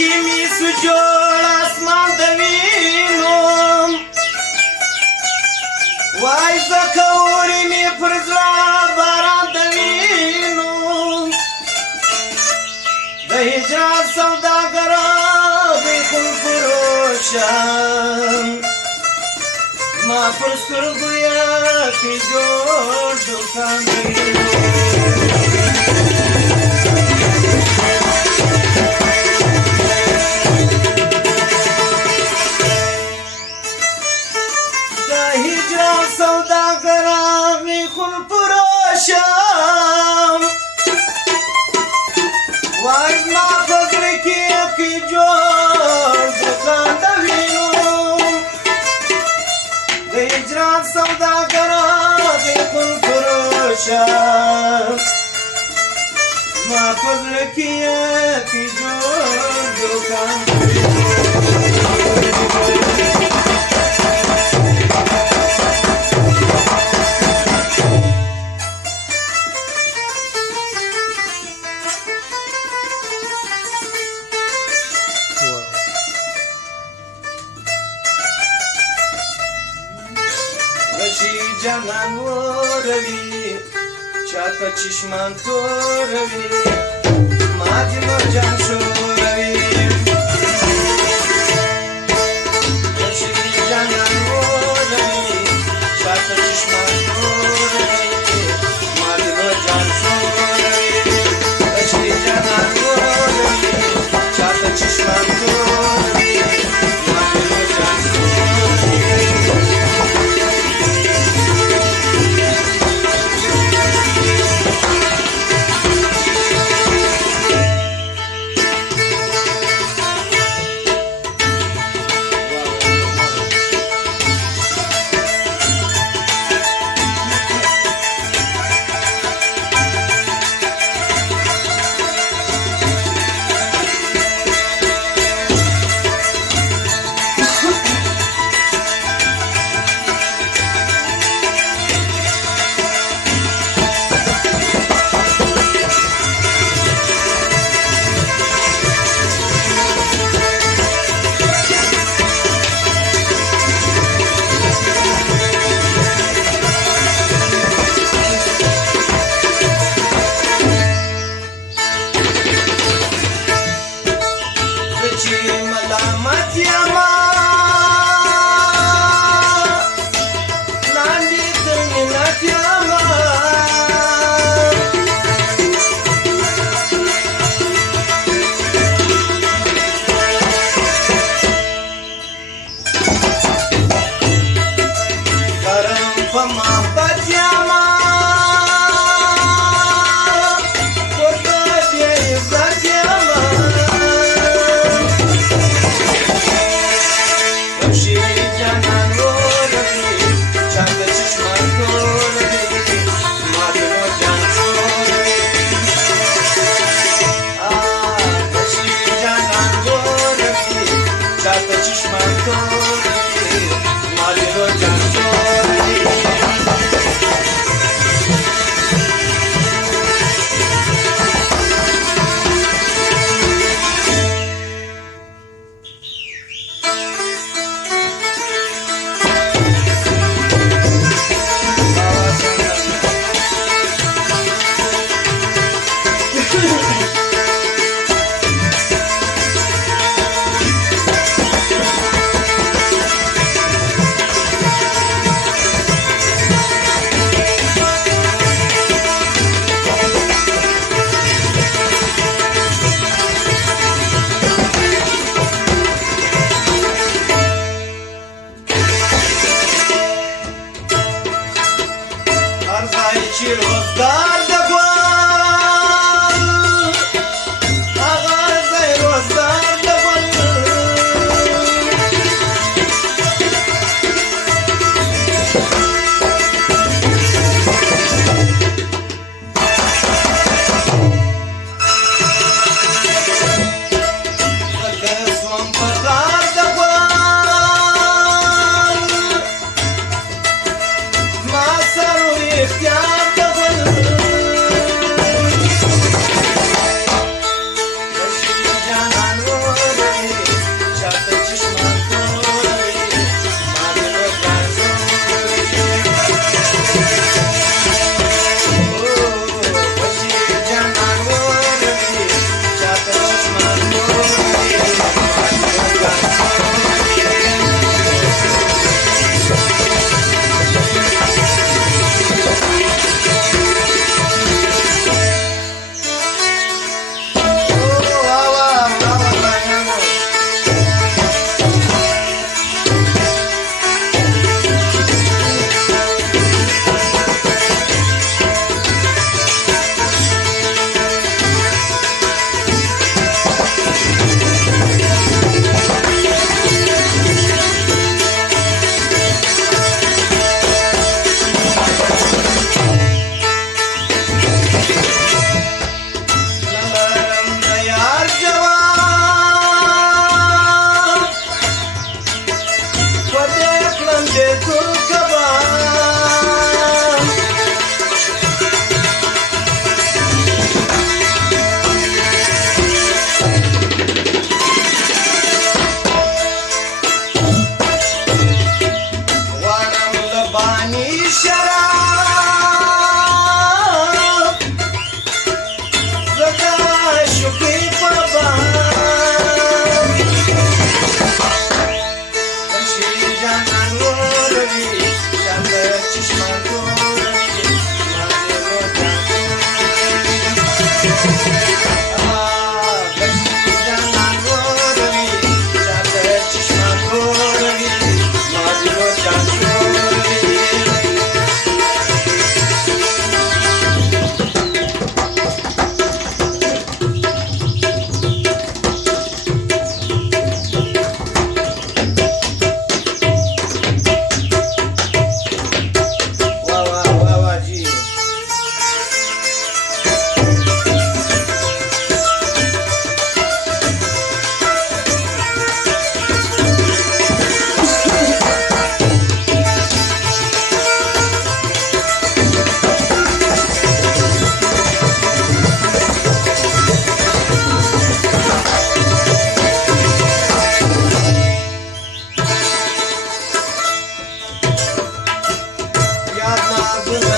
کې می سجول اسمان د وینو وای زکه اوري می پر زړه باران د وینو د هجران سوداګره بې خون فروشه ما پر سترګو یې کې جوړ دوکان د وینو سوداگرانی خون پروشم وای ما فکر کی جوړ دکان د وینو د هجران سوداگرانی خون پروشم ما فکر کی جوړ دکان د وینو جانان وروي چاته چشمان توروي ما دې مرجان شوروي جانان وروي چاته چشمان توروي ما دې مرجان شوروي جانان وروي چاته چشمان توروي ما دې مرجان ملامت یما لاندې تر ملت یما کرم په محبت یما ورته دې عزت یما روزگار د ګل هغه ځای روزګار د ګل سوم په کار د ګل ما سره اختیار د ګل شراب زکا شوقی په بام بشي جانان وروي چاته چشمان ګوروي ما دې وځه بشي جانان وروي چاته چشمان ګوروي ما دې وځه Yadna